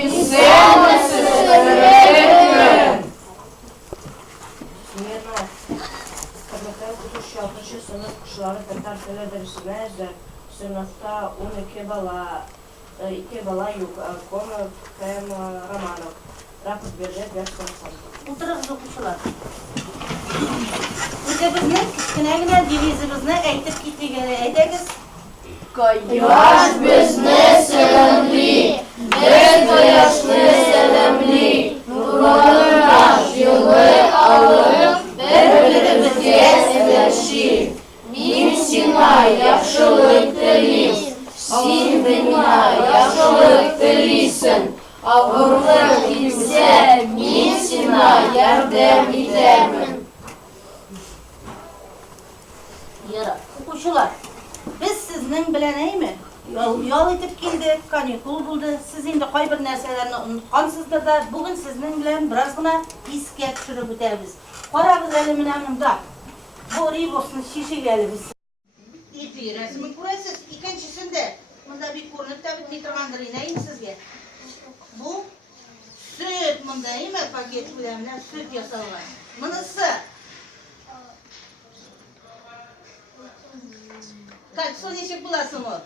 Sen nasılsın öğretmenim? Смирно. Кабинет 6 sınıf kuşları Tatar tili dersine sınıfta 2 bala yok. Konuk hem Romanov. Raport verecek ders konuşalım. Oturuz okuşular. Bizning kichkinagina devizimizni aytib ketmagan aytamiz. Yosh bizni sevimli, biz quyoshli sevimli, nurli yosh yo'li olib, bir-birimizga sevishib. Men senga yaxshilik tilayman, sen menga yaxshilik tilaysan. Og'irlik kelsa, men senga yordam etaman. Yara, okuşular. Biz sizning bilan aymi? Yol etib keldik, kanikul bo'ldi. Siz endi qay bir narsalarni unutqansizdir da, bugun sizning bilan birozgina esga tushirib o'tamiz. Qarag'iz hali mana bunda. Bu ribosni shishiga biz. İpi resmi ko'rasiz. Ikkinchisida bunda bir ko'rinib turgandir, aytaymi sizga. Bu süt bundaymi paket bilan süt yasalgan. Bunisi kaç son neçe bulasın o?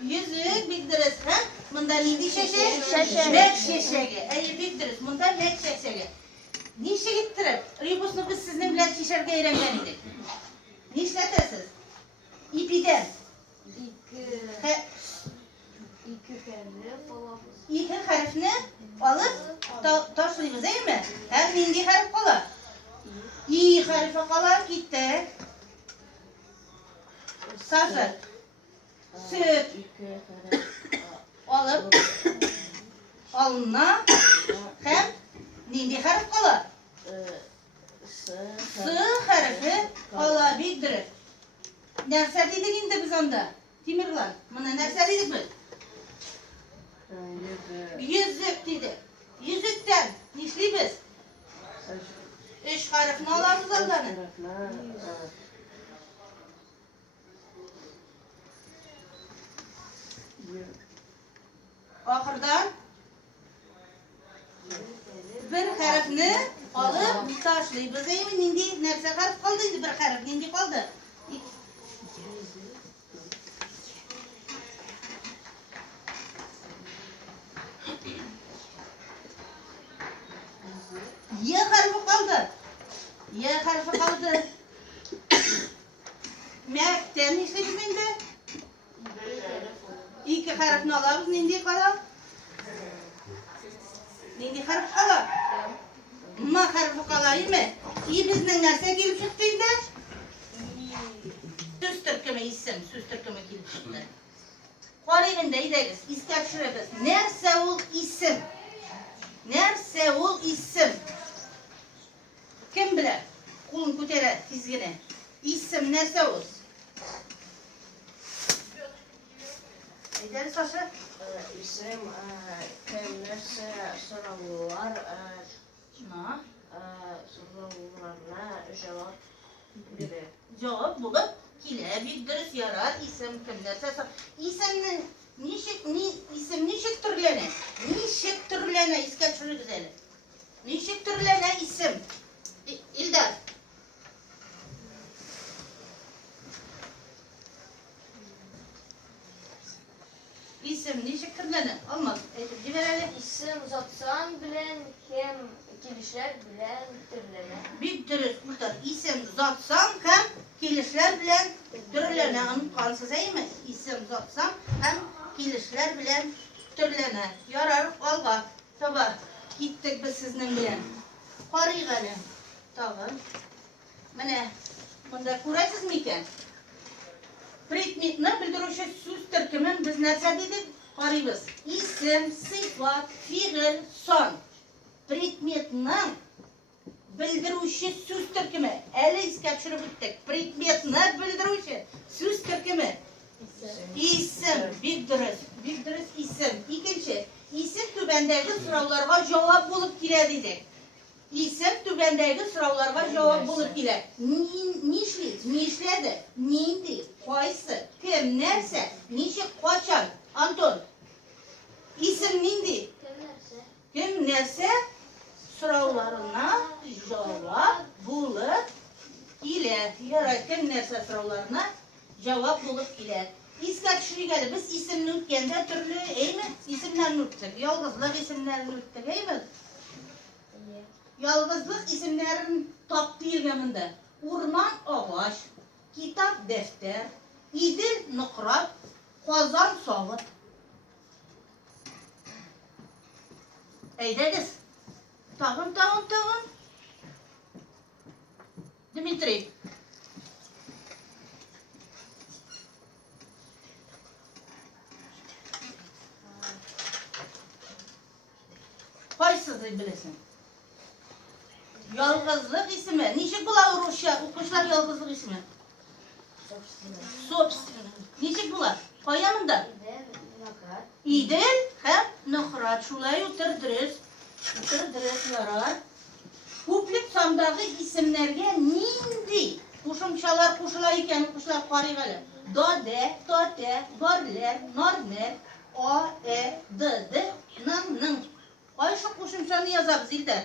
Yüzük bildiriz ha? Bunda neydi şeşe? Mek şeşege. Eğer bildiriz. Bunda mek şeşege. Neşe gittirip, ribosunu biz sizin bilen şişerge eğrengen idik. Ne işletirsiz? İpiden. İki harfini alıp taşlıyoruz değil mi? Hem indi harf kalır. İyi harfi kalır gitti. Safır. Süt. Alıp alına hem nindi harf kalır. Sı harfi kalabilir. Nerse dedik indi biz onda. Timirlan. Buna nerse dedik biz? Yüzük dedik. Yüzükten nişliyimiz? 3 harfini alamız aldanı. Ahırdan bir harfini alıp taşlayıp biz indi nerse harf kaldı indi bir harf indi kaldı. Y harfi kaldı. Y harfi kaldı. Mekten işledik indi. İki harfini alırız. Nindi kalır? Nindi harf kalır. Ma harfi kalır mı? İyi bizden nerse gelip çıktı indi? Söz Türk'üme isim. Söz Türk'üme gelip çıktı. Koreyinde ideriz. İsker şurada. Nerse ol isim. Nerse ol isim. Kim bilir? Kulun kutere tizgine. İsim nerse ol? Neyden Saşa? İsim kimlerse sorular sorularına cevap verir. Cevap bulup kile bildiriz yarar isim kimlerse isimnin isim nişik türlene? Nişik türlene iske çürü güzeli. Nişik türlene isim? İldar. İsim nişik türlene? Olmaz. Civereli. İsim zatsan bilen hem kelişler bilen türleme. Bildiriz burada isim zatsan hem kelişler bilen türlene. Anıtkansız mi? İsim zatsan hem kelişler bilen türlene. Yarar alga. Tabi gittik biz sizden bilen. Qarayğalı. Tabi. Mana bunda ko'rasiz mikan? Predmetni bildiruvchi so'z turkumin biz narsa dedik? Qaraymiz. İsim, sıfat, fiil, son. Predmetni bildiruvchi so'z turkumi. Ali iska tushirib o'tdik. Predmetni bildiruvchi so'z turkumi. İsim, bildiriz isim. İkinci, isim tubandagi so'rovlarga javob bo'lib keladi dedik. İsim tubandagi so'rovlarga javob bo'lib keladi. Nişledi, nindi, qaysi, kim, narsa, nechik, qachon. Anton, İsim nindi? Kim nerse sorularına cevap bulup ile yaratgan narsa sorularına cevap bulup ile. İska tushunigani biz isimni o'tganda turli isimlarni o'tdik. Yolg'izlik isimlarini o'tdik, Yolg'izlik isimlarini top deyilganida o'rmon og'och, kitob defter, idil nuqrat, qozon sovut. Aydagiz. Tag'in. Dmitriy. Qaysizni bilasan? Yolg'izlik ismi. Nechik bular o'quvchilar yolg'izlik ismi? Собственно. Nechik bular? Qo'yamanda. İdil hem nuqrat. Şulay o'tirdiriz. Yarar. Ko'plik sondagi isimlarga nindi qo'shimchalar qo'shilar ekan, o'quvchilar qaraygali. Dode, tote, borlar, normal, o, e, d, nin. Qaysi qo'shimchani yozamiz Ildar?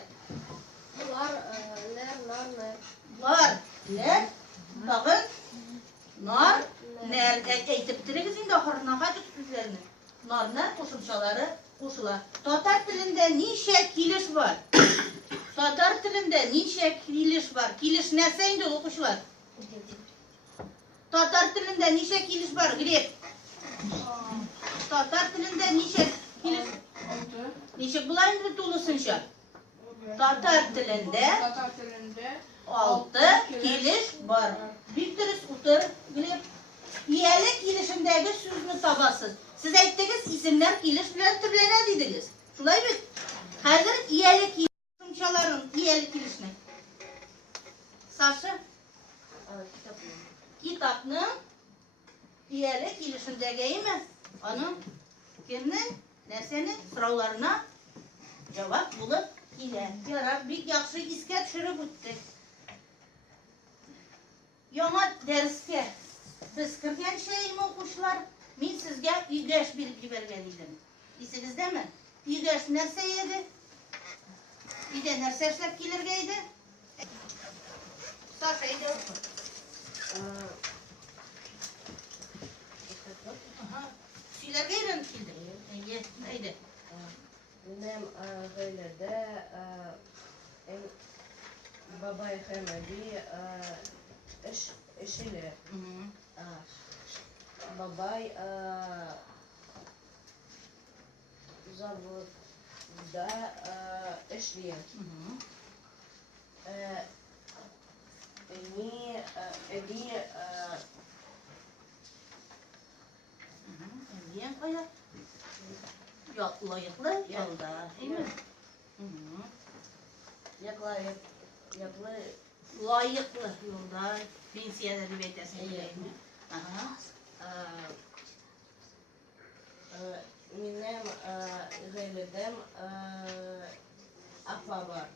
Lar, ler, narlar. Lar, ler, tag'in, nar, ner. Aytib tirigiz endi oxirina qaytib sizlarni. Narlar qo'shimchalari qo'shilar. Tatar tilida necha kelish bor? Tatar tilida necha kelish bor? Kelish narsa endi o'quvchilar. Tatar tilida necha kelish bor? Grek. Tatar tilida necha kelish? Necha bular endi to'lisincha? Tatar tilida 6 kelish bor. Bittiriz o'tir, Grek. İyelik kelishimdagi so'zni topasiz. Siz aytdingiz, isimlar kelish bilan turlanadi dedingiz. Shulay mi? Hozir iyelik qo'shimchalarim, iyelik kelishni. Sasha? Kitobni iyelik kelishimdagi emas. Ana kimni narsani so'rovlarına javob bo'lib keladi. Yarar, bir yaxshi esga tushirib o'tdik. Yangi darsga biz kirgan şeymi o'quvchilar? Men sizga uygash berib yuborgan edim. Esingizdami? Uygash narsa edi? Uyda narsa ishlab kelarga edi? Sasha edi. Sizlarga öğrenip keldim. Neydi? Benim gailede babay Hamadi eşiyle. Babay zavodda işliyor. Emniyen kaya? Layıklı yolda, değil mi? Layıklı yolda pensiyada ribetesin değil mi? Benim gaileden apam var.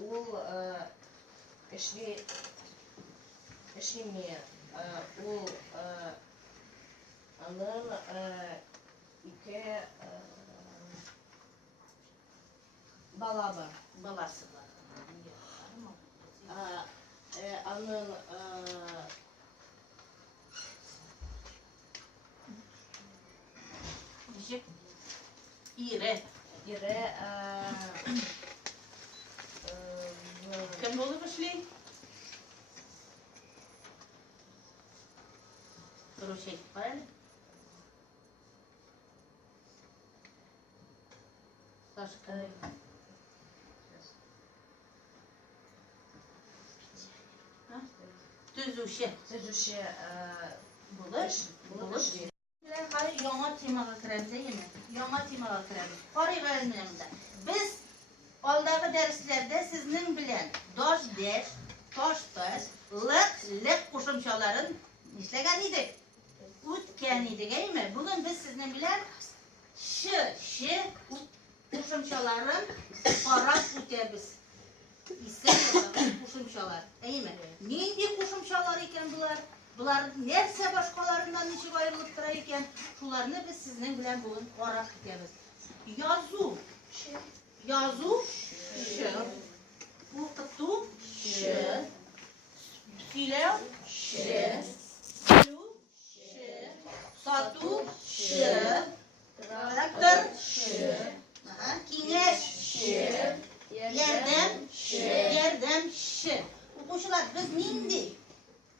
Ул эшлеме ул аның ике бала бар. Balası var. Аның Nişik? İre. ире Kim bulup işleyin? Duruşek var. Başka. Tüzüşe. Tüzüşe Buluş. Hayır, yana temaga kiramiz, değil mi? Yana temaga kiramiz. Qarayveringlar. Biz oldagi darslarda sizning bilan dosh desh, tosh tosh, liq qo'shimchalarini ishlagan edik. O'tgan edik, aymi? Bugun biz sizning bilan shi qo'shimchalarini qarab o'tamiz. Isim qo'shimchalar, aymi? Nendek qo'shimchalar ekan bular? Bular nerse başkalarından nişi ayrılıp tura eken, şularını biz sizden bilen bugün varak etemiz. Yazı. Yazı. Ş. Okutu. Ş. Filev. Ş. Bilu. Ş. Satu. Ş. Traktör. Ş. Kineş. Ş. Yerden. Ş. Bu koşular biz nindi?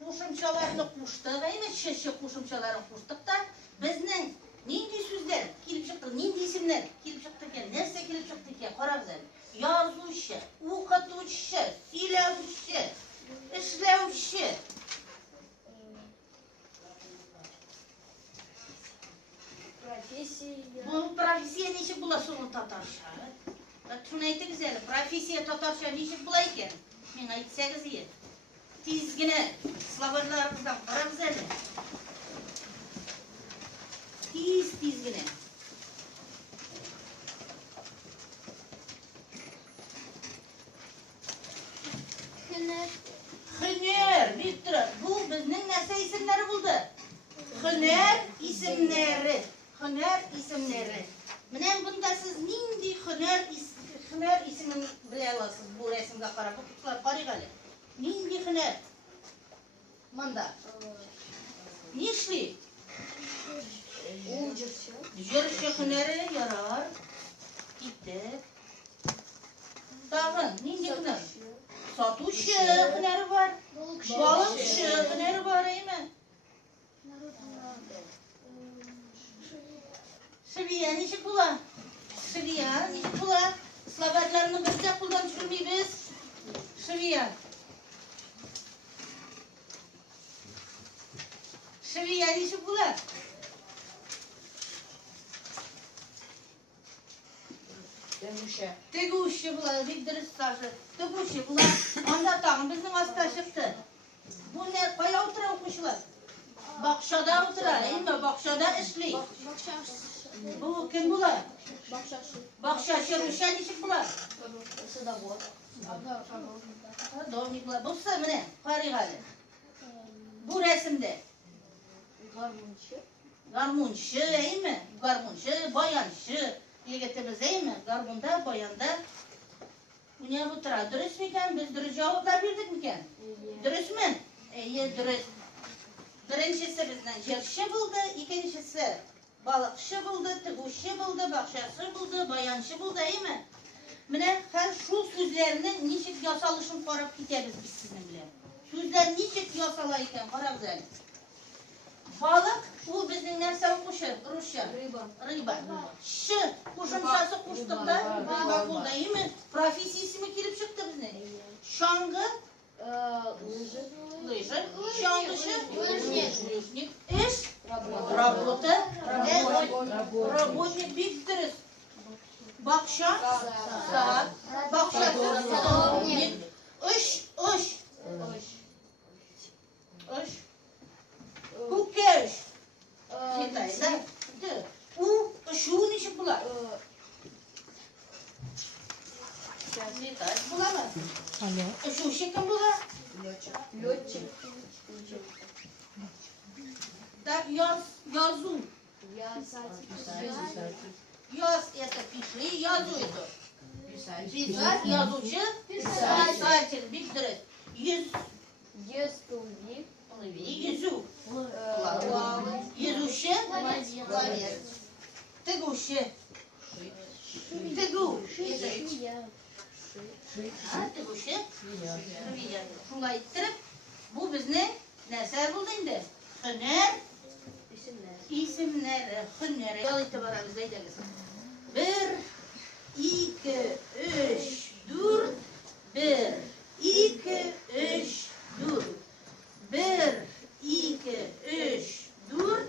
Qo'shimchalarni qo'shdik, aynan shishcha qo'shimchalarini qo'shdik da bizning nindi so'zlar kelib chiqdi, nindi ismlar kelib chiqdi ekan, narsa kelib chiqdi ekan, qarabsan. Yozuvchi, o'qituvchi, siylovchi, ishlovchi. Profesiya. Bu professiya nechik bo'ladi so'ng tatarcha? Tushunaysiz, professiya tatarcha nechik bo'lar ekan? Men aytsangiz. Tizgina slovarlarimizdan qaramiz endi. Tizgina. Hüner, bitti. Bu bizning narsa ismlari bo'ldi. Hüner isimlari. Mana bunda siz nindi hüner ismini bila olasiz. Bu rasmga qarab, qutlar qaraygali. Nindi hüner? Manda. Nişli? Jürşü hüneri yarar. Gitti. Dağın, nindi hüner? Satuşu hüneri var. Balıkçı hüneri var, değil mi? Şiviya nişik bula? Slaverlerini biz de kullanıştırmayız. Şiviya nişik bula? Teguşu bula, bildirir saçı. Teguşu bula, anda tağın bizim hasta çıktı. Bu ne, kaya otura okuşlar? Bakşada otura, değil mi? Bakşada işli. Bu kim bula? Bakşaşı, Ruşa nişik bula? Doğumlik bula. Bu sığ mı ne? Karigali. Bu resimde. Garmunçu, değil mi? Garmunçu, bayançı. Yegetimiz değil mi? Garbunda, bayanda. Bu ne bu tıra? Dürüst mü iken? Biz dürüst cevaplar verdik mi iken? Dürüst mü? İyi, dürüst. Birincisi bizden jerşi buldu, ikincisi balıkçı buldu, tıguşu buldu, bakşası buldu, bayançı buldu, değil mi? Mine her şu sözlerinin niçik yasalışını qarab ketemiz biz sizin bilen. Sözler niçik yasalayken qarab zəlim. Balık, bu bizning narsa qo'shib, Ruscha. Riba. Ş, qo'shimchasi qo'shdik da, riba bo'ldi, değil mi? Professiyasi mi kelib chiqdi bizning? Şangı, лыжи, шаңғышы, лыжник, іш, работа, работник, бектіріс, бақша, сағат, бақшасы, сағатник, үш, көкке үш, жетайда, үшу нешік бұла? Жетай, бұла ма? Үшу шекім бұла? Летчик. Так, язу. Яз это пиши, язу это. Писать, язучи, писатель, биктор. Естувик. Езу. Езуще. Тыгуще. Тыгу. Тыгуще. Şulay ettirip, bu bizne neser buldu indi? Hüner isimleri, hüner. Yol itibarımızda ederiz. 1, 2, 3, 4. 1, 2, 3, 4. 1, 2, 3, 4.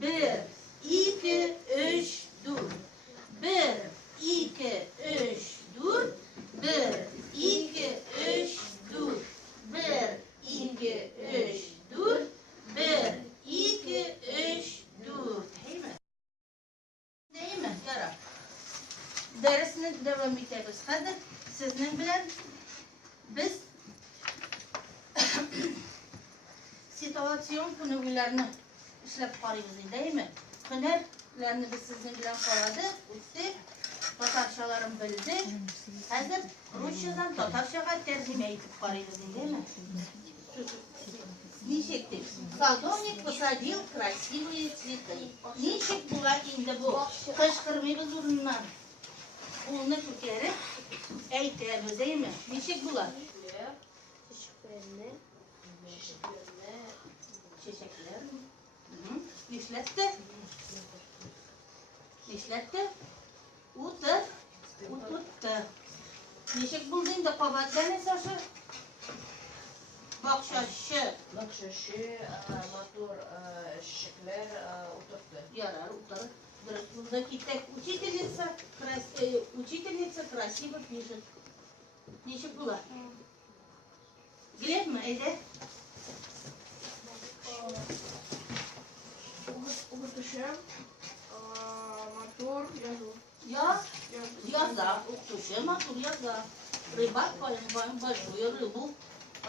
1, 2, 3, 4. 1, 2, 3, 4. 1, 2, 3, 4. 1, 2, 3, 4. 1, 2, 3, 4. Değil mi? Değil mi? Yara. Dersini devam edeceğiz. Hadi sizin bilen biz мотивацион күнегүләрне эшләп карыйбыз инде, әйме? Һөнәрләрне без сезнең белән карадык, үтте. Татарчаларын белде. Хәзер русчадан татарчага тәрҗемә итеп карыйбыз инде, әйме? Ничек дип? Садовник посадил красивые цветы. Ничек була инде бу? Кычкырмыйбыз урыннан. Улны күтәреп әйтәбез, әйме? Ничек була? Çiçekler. Nişlette. Ututtu. Nişek bulduğunda kabatlar ne saçı? Bakşaşı. Motor çiçekler oturttu. Yarar, utar. Buradaki tek учительница красиво пишет. Ничек була? Глеб mi? Eyde. Укытышым, мотор, язу. Яза. Укытышы матур яза. Рыбак поймал большую рыбу.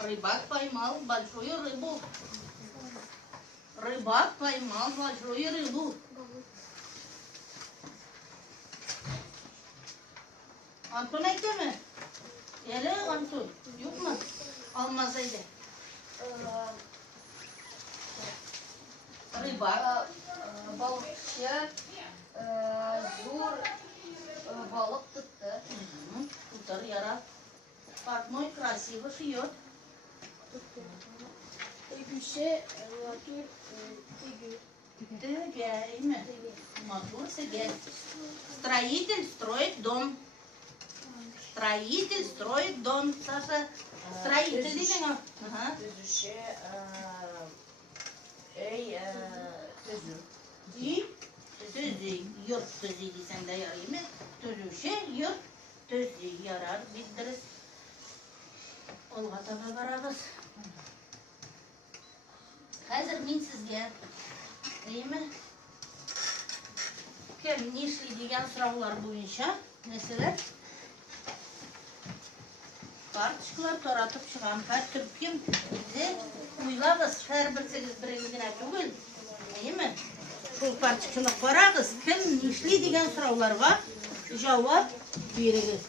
Рыбак поймал большую рыбу. Рыбак поймал большую рыбу. Антон әйтә mi? Әле Антон, юкмы? Алмаз әйдә. Рыбак. Balıkçı zor balık tuttu. Tutar yara. Портной красиво шьет. Öyküsü мотор тегü. Тегәйме? Матур сегән. Строитель строит дом. Строитель строит дом. Саша, строитель дигән. Ага. Төзүче төзү. Төзи, йорт төзи дисәң дә ярыймы? Төзүче йорт төзи ярар бит дөрес. Алга таба барабыз. Хәзер мин сезгә, әйме? Кем нишли дигән сораулар буенча нәрсәләр? Карточкалар таратып чыгам. Һәр кем үзе уйлабыз, һәрберсегез берегез генә түгел. Әйме? Шул карточканы карагыз, кем нишли дигән сорауларга җавап бирегез.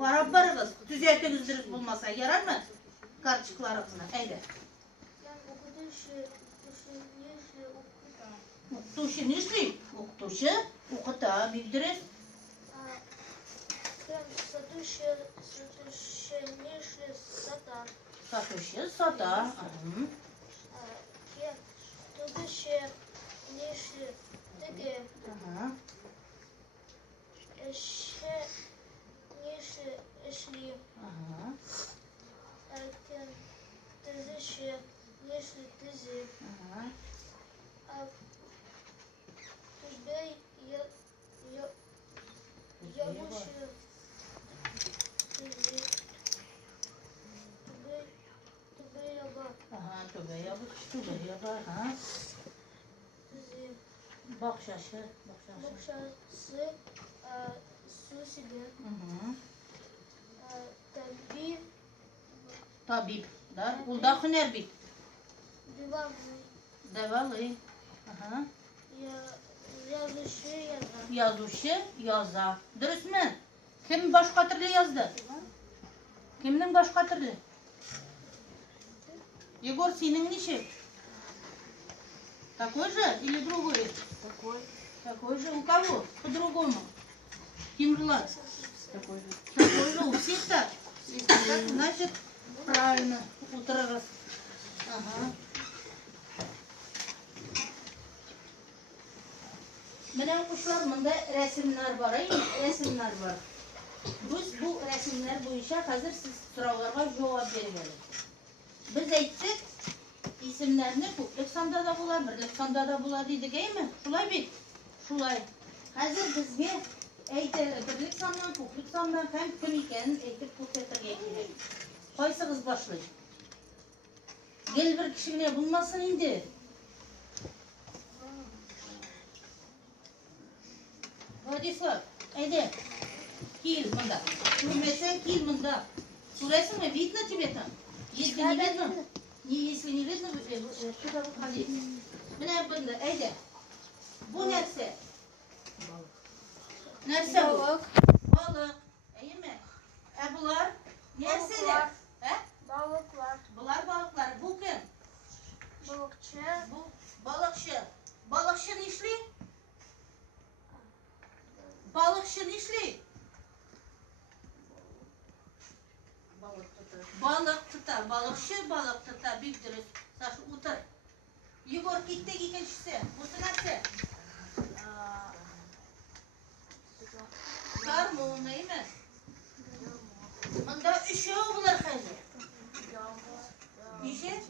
Карап барыгыз, түзәтегез дөрес булмаса ярармы? Карточкаларыгызны. Әйдә. Укытучы нишли? Укытучы укыта, бик дөрес. Сатучы сата. Шли. Тезище, если тези. Тужбей, я лучше тези. Тубе яба. Tövbe yabar, ha. Тези. Bakşaşı. Бокшасы, суседи. Табиб. Tabip, da. Ulda hüner bit. Devamlı. Devalı. Yazışı yazar. Yazışı yaza. Dürüst mü? Kim başka türlü yazdı? Kimden başka türlü? Егор, senin nişi? Такой же или другой? Такой же. У кого? По-другому. Ким жила? Такой же. У всех так? Так, значит, правильно. Утро. Менә укучылар, монда рәсемнәр бар, рәсемнәр бар. Biz bu рәсемнәр буенча хәзер сез сорауларга җавап бирегез. Biz әйттек, исемнәрне күплек санда да була, бирлек санда да була дидек, әйме? Шулай бит. Şulay. Hazır bizge birlik sandan, ko'plik sandan ham kim ekanini aytib ko'rsattirga kerak. Qaysi qiz boshlaydi? Gel bir kishigina bo'lmasin endi. Vladислав, ayda. Kil bunda. Ko'rmasang kil bunda. Ko'rasizmi? Видно тебе там? Если не видно, если не видно, сюда выходи. Mana bunda, ayda. Bu narsa. Narsa bu? Balık. Ayımı? Bular narsalar. He? Balıklar. Bular balıklar. Bu kim? Balıkçı. Bu balıkçı. Balıkçı ne işli? Balıkçı ne işli? Balık tutar. Balıkçı balık tutar. Büyük dürüst. Saçı otur. Yegor gitti ikincisi. Bu neresi? Garmon değil mi? Bunda üçü bular hazır. Nişe?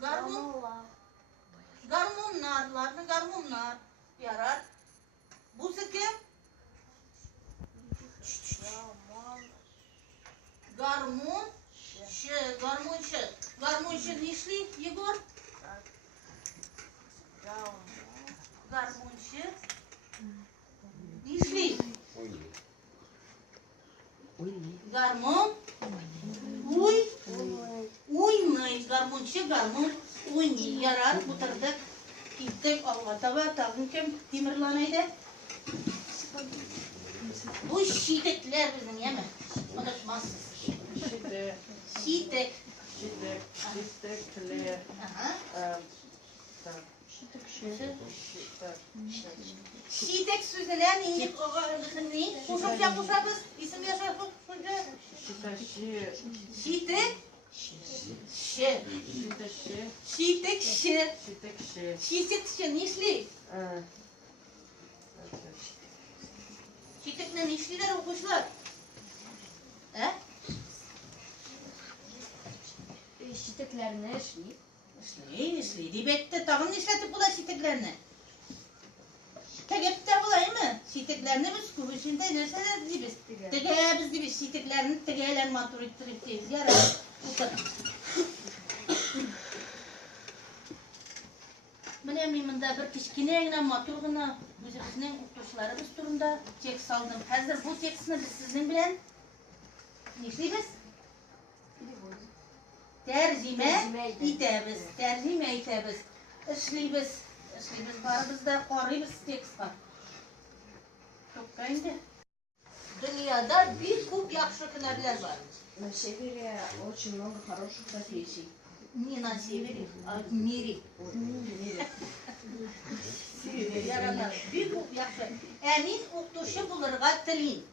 Garmon. Garmonlar yarar. Bu kim? Garmonçı nişli Yegor? Garmonçı nişli? Garmon uynay. Garmonçı garmon uynay yarar. Bu tarafta gittik Allah'ta var. Tağın kim? Demirlanaydı. Bu şiitekler bizim yeme. Unutmazsınız. Şiitek. Şitek, tile. Şiitek sözüne neydi? Kuşakız. İsim yaşar. Şiitek. Şiitek. Şiitek nişli. Şiitek ne nişliler okuşlar? He? Şiteklerine İşli. Dibette tağın işletip bula şiteklerini. Tegepte bulayım mı? Şiteklerini biz kuvvetinde nerseler biz. Tegeye biz şiteklerini tegeyeler matur ettirip deyiz. Yarar. Bu kadar. Bunda bir kişkineyine maturguna bizimizin okutuşlarımız durumda tek saldım. Hazır bu teksini biz sizin bilen neşliyimiz? Tercüme itemiz. İşliyimiz var bizde, koruyuz tekst var. Çok kayındı. Dünyada bir kup yakşı kınarlar var. На севере очень много хороших профессий. Не на севере, а в мире. Yaranlar. Bir kup yakşı. Emin uktuşu bulurga tilin.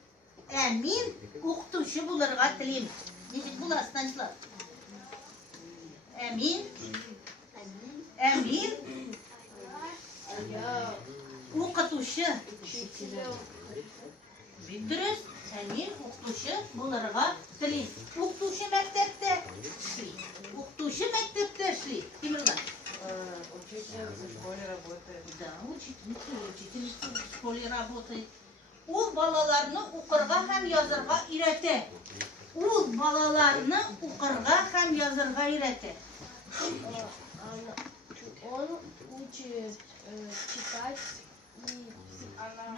Emin uktuşu bulurga tilin. Necik bulasınçlar? Emin o'qituvchi dürüst emin o'qituvchi bularga tiling o'qituvchi maktabda ishlaydi Temirlar Учительница в школе работает. да учительница в школе работает u bolalarni o'qirga ham yozirga o'rgatadi Он учит читать и она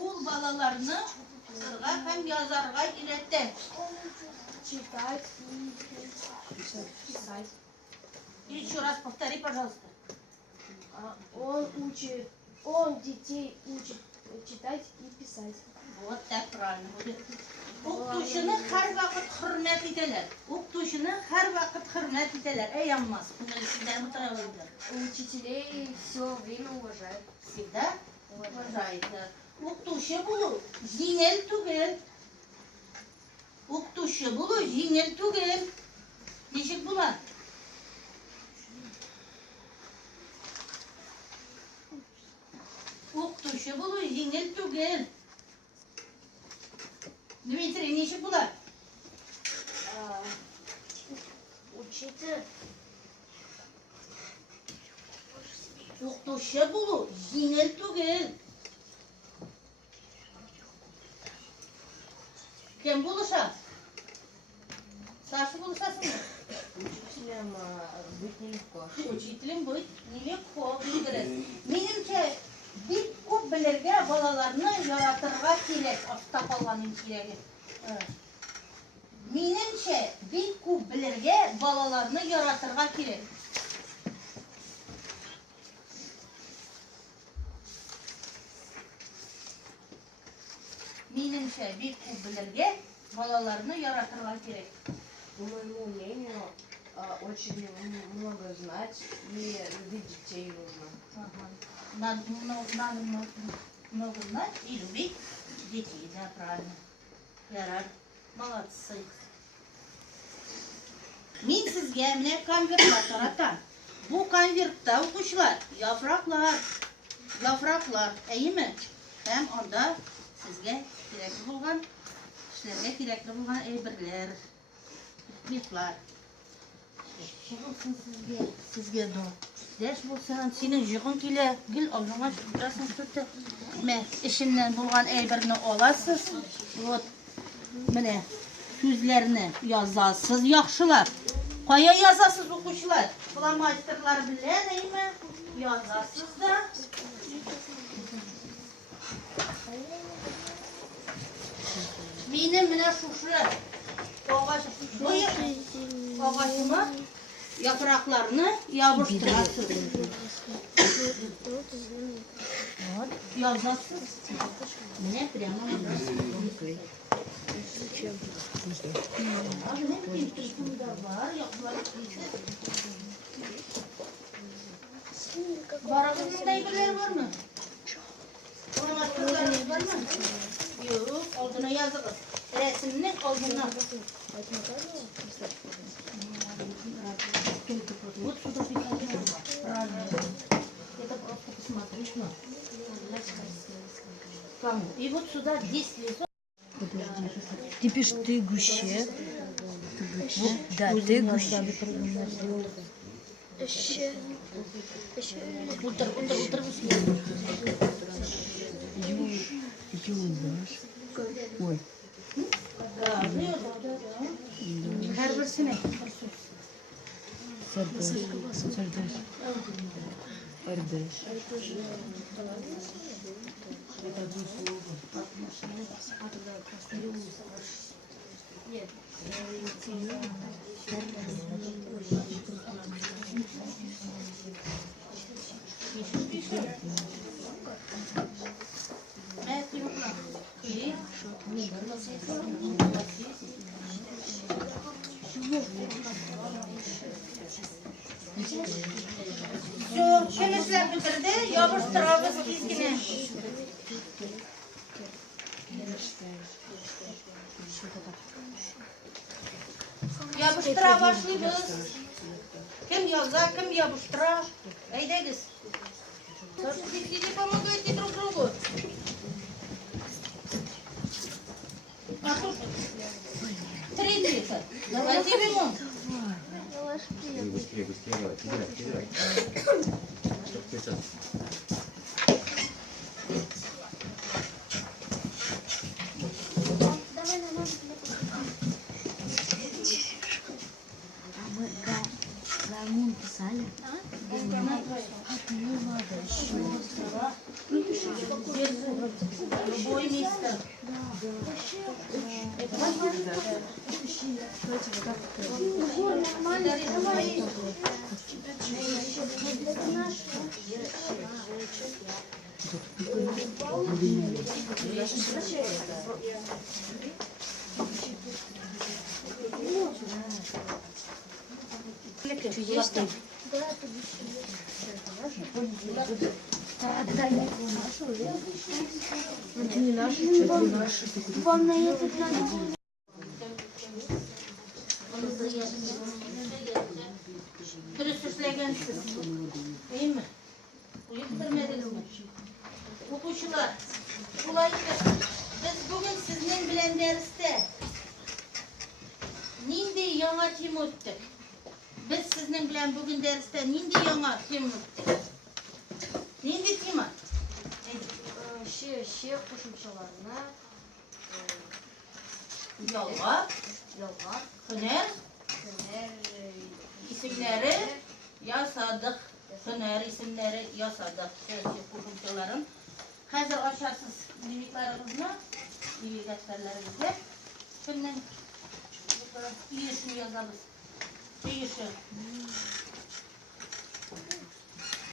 Ул балаларны укырга һәм язарга өйрәтә. читать и писать. Еще раз повтори, пожалуйста. Он детей учит читать и писать. Вот так правильно будет. Укытучыны һәр вакыт хөрмәт итәләр. Эй аммас, күңелсезләр мутаралыйлар. Учителей все время уважают. Всегда уважает. Укытучы булу җиңел түгел. Ничек була? Укытучы булу җиңел түгел. Дмитрий, ничек була? Учитель Укытучы булу жеңіл түгел. Кем булыша? Саша булышасың мı? Учителем быть нелегко. Учителем быть нелегко, білдіріз. Менімше, бит көп білерге балаларны яратырға керек, астап алғаның керегі. Менімше, бит көп білерге балаларны яратырға керек. Менімше, бит көп білерге балаларны яратырға керек. По моему мнению, очень много знать и любить детей нужно. Надо много знать и любить детей, да, правильно. Ярар, молодцы. Мен сізге міне конверттар таратам. Бұл конвертта оқушылар, яфраклар, әйеме? Һәм анда сізге керекті болған, кішілерге керекті болған әйбірлер, бетлар. Болсын сізге до. Дәш болсын, сенің жүгін келе, гіл алдыңа жүрасың сүрті. Мә, ішімнен болған әйбірні оласыз. Вот, міне, сөзлеріні язасыз, яқшылар. Қая язасыз оқушылар? Фломастерлар білен, әйме? Язасыз да. Менің міне шушы. Ағашыма yapraklarını yapıştırasın. Yazarsın. Ne prямо? Barakının dayıları var mı? Onun aşkılarınız var mı? Yok, olduğuna yazılır. Resimini olduğuna. Вот сюда приходи. Правильно. Это просто посмотришь, ну. Кому? И вот сюда 10 листов. Ты пишешь ты гуще. Вот, да, ты гуще. Утр. Юлдаш. Ой. Да. Her birisine. Сардаш. Ардаш. Все, келесler bitirdi, yapıştırabız dizgine. Yapıştıra başlıyoruz. Kim yazar, kim yapıştıra. Haydiz. Siz помогаете друг другу. Третий. Давайте бегом. Быстрее, давай, кидай. Сейчас. Рамон писали? Любой мистер. Вам на язык надо. Dürüst işlegensiz. Değil mi? Uyutturmadınız mı? Okuşular. Şulaydı. Biz bugün sizden bilen derste nindi yana kim öttük? Biz sizden bilen bugün derste nindi yana kim öttük? Şiir koşumçalarına Yolga, yollar, hüner hüner isimleri yasadık. Hüner isimleri yasadık. Şiir koşumçaların. Hazır açarsız mimiklarınızı, iyi defterlerinizi. Şimdi iyişini yazalım. İyişi.